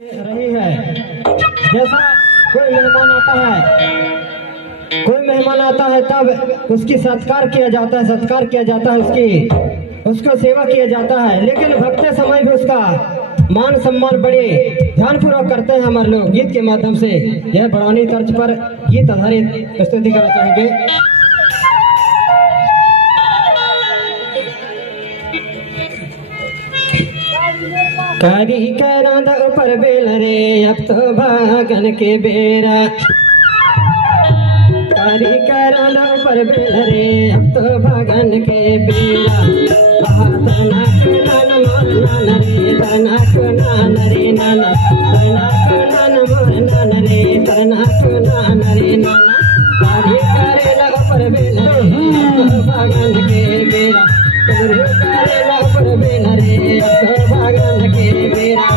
रही है। जैसा कोई मेहमान आता है तब उसकी सत्कार किया जाता है, उसको सेवा किया जाता है, लेकिन भगते समय भी उसका मान सम्मान बड़े ध्यानपूर्वक करते हैं हमारे लोग। गीत के माध्यम से यह पुरानी तर्ज पर गीत आधारित प्रस्तुति करना चाहेंगे। कारी कैरांद ऊपर बेल रे अब तो भागन के बेरा, कारी कैरांद ऊपर बेल रे अब तो भागन के बेरा। तनक नान मोर नान रे, तनक नान रे नाना, तनक नान मोर नान रे, तनक नान रे नाना। कारी करेला ऊपर बेल रे अब तो भागन के बेरा, करेला ऊपर बेल रे अब तो भागन के बेरा।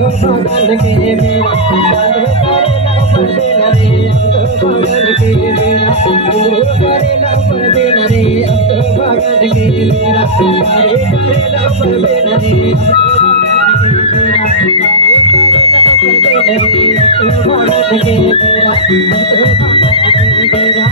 भगन के बेरा चांद करेला ऊपर दिन रे भगन के बेरा करेला ऊपर दिन रे भगन के बेरा करेला ऊपर दिन रे भगन के बेरा